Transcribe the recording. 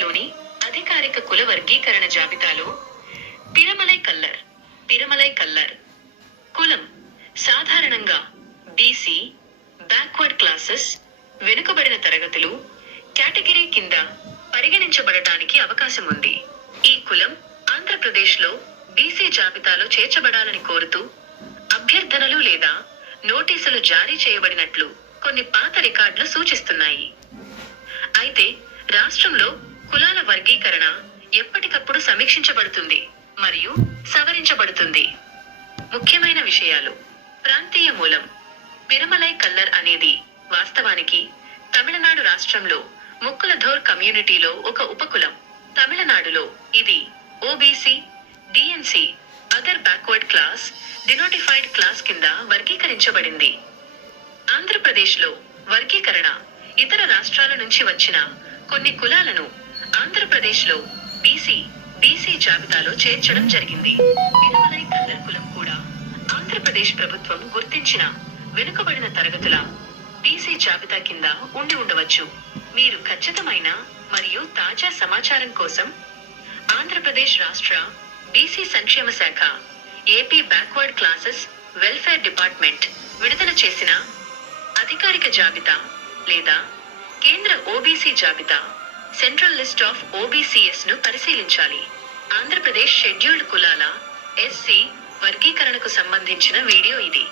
ఆంధ్రప్రదేశ్లోని అధికారిక కుల వర్గీకరణ జాబితాలో పిరమలై కల్లర్ కులం సాధారణంగా బీసీ బ్యాక్వర్డ్ క్లాసెస్ వెనుకబడిన తరగతులు కేటగిరీ కింద పరిగణించబడటానికి అవకాశం ఉంది. ఈ కులం ఆంధ్రప్రదేశ్లో బీసీ జాబితాలో చేర్చబడాలని కోరుతూ అభ్యర్థనలు లేదా నోటీసులు జారీ చేయబడినట్లు కొన్ని పాత రికార్డులు సూచిస్తున్నాయి. అయితే రాష్ట్రంలో కులాల వర్గీకరణ ఎప్పటికప్పుడు సమీక్షించబడుతుంది మరియు సవరించబడుతుంది. ముఖ్యమైన విషయాలు: ప్రాంతీయ మూలం. పిరమలై కల్లర్ అనేది వాస్తవానికి తమిళనాడు రాష్ట్రంలో ముక్కులధోర్ కమ్యూనిటీలో ఒక ఉపకులం. తమిళనాడులో ఇది OBC, DNC, other backward class, denotified class కింద వర్గీకరించబడింది. ఆంధ్రప్రదేశ్లో వర్గీకరణ ఇతర రాష్ట్రాల నుంచి వచ్చిన కొన్ని కులాలను ఆంధ్రప్రదేశ్లో బీసీ జాబితాలో చేర్చడం జరిగింది. పిరమలై కల్లర్ కులం కూడా ఆంధ్రప్రదేశ్ ప్రభుత్వం గుర్తించిన వెనుకబడిన తరగతుల బీసీ జాబితా కింద ఉండి ఉండవచ్చు. మీరు ఖచ్చితమైన మరియు తాజా సమాచారం కోసం ఆంధ్రప్రదేశ్ రాష్ట్ర బీసీ సంక్షేమ శాఖ, AP backward classes welfare department విడుదల చేసిన అధికారిక జాబితా లేదా కేంద్ర ఓబీసీ జాబితా సెంట్రల్ లిస్ట్ ఆఫ్ ఓబీసీఎస్ ను పరిశీలించాలి. ఆంధ్రప్రదేశ్ షెడ్యూల్డ్ కులాల ఎస్సీ వర్గీకరణకు సంబంధించిన వీడియో ఇది.